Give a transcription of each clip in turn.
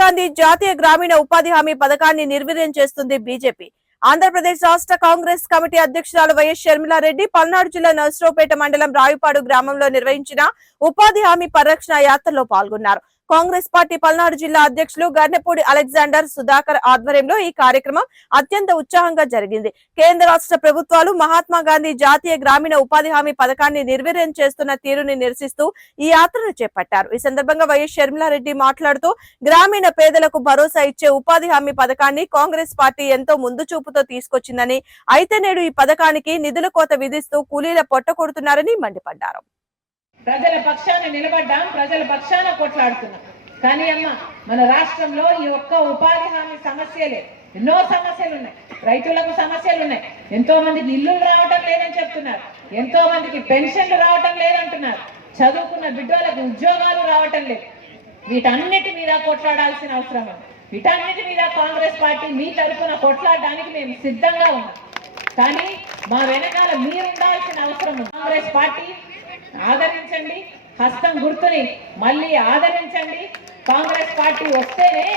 గాంధీ జాతీయ గ్రామీణ ఉపాధి హామీ పథకాన్ని నిర్వీర్యం చేస్తుంది బీజేపీ. ఆంధ్రప్రదేశ్ రాష్ట్ర కాంగ్రెస్ కమిటీ అధ్యక్షురాలు వైఎస్ షర్మిలారెడ్డి పల్నాడు జిల్లా నర్సరావుపేట మండలం రాయుపాడు గ్రామంలో నిర్వహించిన ఉపాధి హామీ పరిరక్షణ యాత్రలో పాల్గొన్నారు. కాంగ్రెస్ పార్టీ పల్నాడు జిల్లా అధ్యక్షులు గర్నెపూడి అలెగ్జాండర్ సుధాకర్ ఆధ్వర్యంలో ఈ కార్యక్రమం అత్యంత ఉత్సాహంగా జరిగింది. కేంద్ర రాష్ట్ర ప్రభుత్వాలు మహాత్మా గాంధీ జాతీయ గ్రామీణ ఉపాధి హామీ పథకాన్ని నిర్వీర్యం చేస్తున్న తీరుని నిరసిస్తూ ఈ యాత్రను చేపట్టారు. ఈ సందర్భంగా వైఎస్ షర్మిలారెడ్డి మాట్లాడుతూ గ్రామీణ పేదలకు భరోసా ఇచ్చే ఉపాధి హామీ పథకాన్ని కాంగ్రెస్ పార్టీ ఎంతో ముందు చూపుతో తీసుకొచ్చిందని అయితే నేడు ఈ పథకానికి నిధుల కోత విధిస్తూ కూలీల పొట్ట కొడుతున్నారని మండిపడ్డారు. ప్రజల పక్షాన నిలబడ్డాం ప్రజల పక్షాన కొట్లాడుతున్నాం. కానీ అమ్మ మన రాష్ట్రంలో ఈ ఒక్క ఉపాధి హామీ సమస్యలే. ఎన్నో సమస్యలు ఉన్నాయి రైతులకు సమస్యలు ఉన్నాయి ఎంతో మందికి ఇల్లులు రావటం లేదని చెప్తున్నారు. ఎంతో మందికి పెన్షన్లు రావటం లేదంటున్నారు. చదువుకున్న బిడ్డలకు ఉద్యోగాలు రావటం లేదు. వీటన్నిటి మీద కొట్లాడాల్సిన అవసరం ఉంది వీటన్నిటి మీద కాంగ్రెస్ పార్టీ మీ తరఫున కొట్లాడడానికి మేము సిద్ధంగా ఉన్నాం. కానీ మా వెనకాల మీరు ఉండాల్సిన అవసరం ఉంది కాంగ్రెస్ పార్టీ ఆదరించండి. హస్తం గుర్తుని మళ్ళీ ఆదరించండి. కాంగ్రెస్ పార్టీ వస్తేనే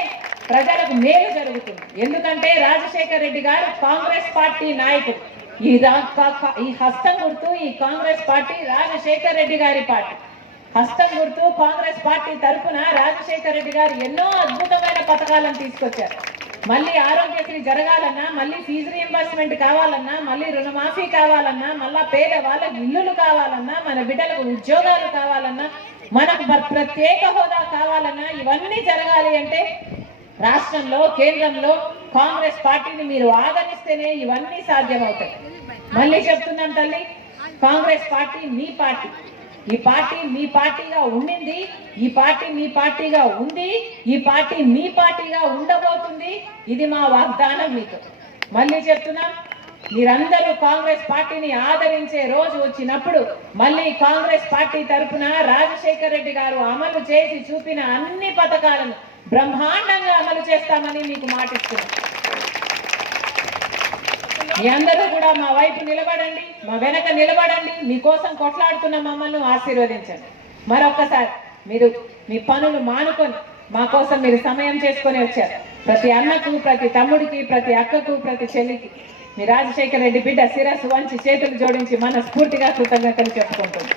ప్రజలకు మేలు జరుగుతుంది. ఎందుకంటే రాజశేఖర రెడ్డి గారు కాంగ్రెస్ పార్టీ నాయకుడు. ఈ ఈ హస్తం గుర్తు ఈ కాంగ్రెస్ పార్టీ రాజశేఖర రెడ్డి గారి పార్టీ. హస్తం గుర్తు కాంగ్రెస్ పార్టీ తరఫున రాజశేఖర రెడ్డి గారు ఎన్నో అద్భుతమైన పథకాలను తీసుకొచ్చారు. మళ్ళీ ఆరోగ్యశ్రీ జరగాలన్నా మళ్ళీ ఫీజు రీఎంబర్స్మెంట్ కావాలన్నా మళ్ళీ రుణమాఫీ కావాలన్నా మళ్ళా పేద వాళ్ళకి ఇల్లులు కావాలన్నా మన బిడ్డలకు ఉద్యోగాలు కావాలన్నా మనకు ప్రత్యేక హోదా కావాలన్నా ఇవన్నీ జరగాలి అంటే రాష్ట్రంలో కేంద్రంలో కాంగ్రెస్ పార్టీని మీరు ఆదరిస్తేనే ఇవన్నీ సాధ్యమవుతాయి. మళ్ళీ చెప్తున్నాం తల్లి కాంగ్రెస్ పార్టీ మీ పార్టీ. ఈ పార్టీ మీ పార్టీగా ఉండింది ఈ పార్టీ మీ పార్టీగా ఉంది ఈ పార్టీ మీ పార్టీగా ఉండబోతుంది. ఇది మా వాగ్దానం మీకు. మళ్ళీ చెప్తున్నాం మీరందరూ కాంగ్రెస్ పార్టీని ఆదరించే రోజు వచ్చినప్పుడు మళ్ళీ కాంగ్రెస్ పార్టీ తరఫున రాజశేఖర్ రెడ్డి గారు అమలు చేసి చూపిన అన్ని పథకాలను బ్రహ్మాండంగా అమలు చేస్తామని మీకు మాటిస్తున్నాం. మీ అందరూ కూడా మా వైపు నిలబడండి మా వెనక నిలబడండి. మీకోసం కొట్లాడుతున్న మమ్మల్ని ఆశీర్వదించండి. మరొక్కసారి మీరు మీ పనులు మానుకొని మా కోసం మీరు సమయం చేసుకొని వచ్చారు. ప్రతి అన్నకు ప్రతి తమ్ముడికి ప్రతి అక్కకు ప్రతి చెల్లికి మీ రాజశేఖర రెడ్డి బిడ్డ శిరస్సు వంచి చేతులు జోడించి మనస్ఫూర్తిగా కృతజ్ఞతలు చెప్పుకుంటుంది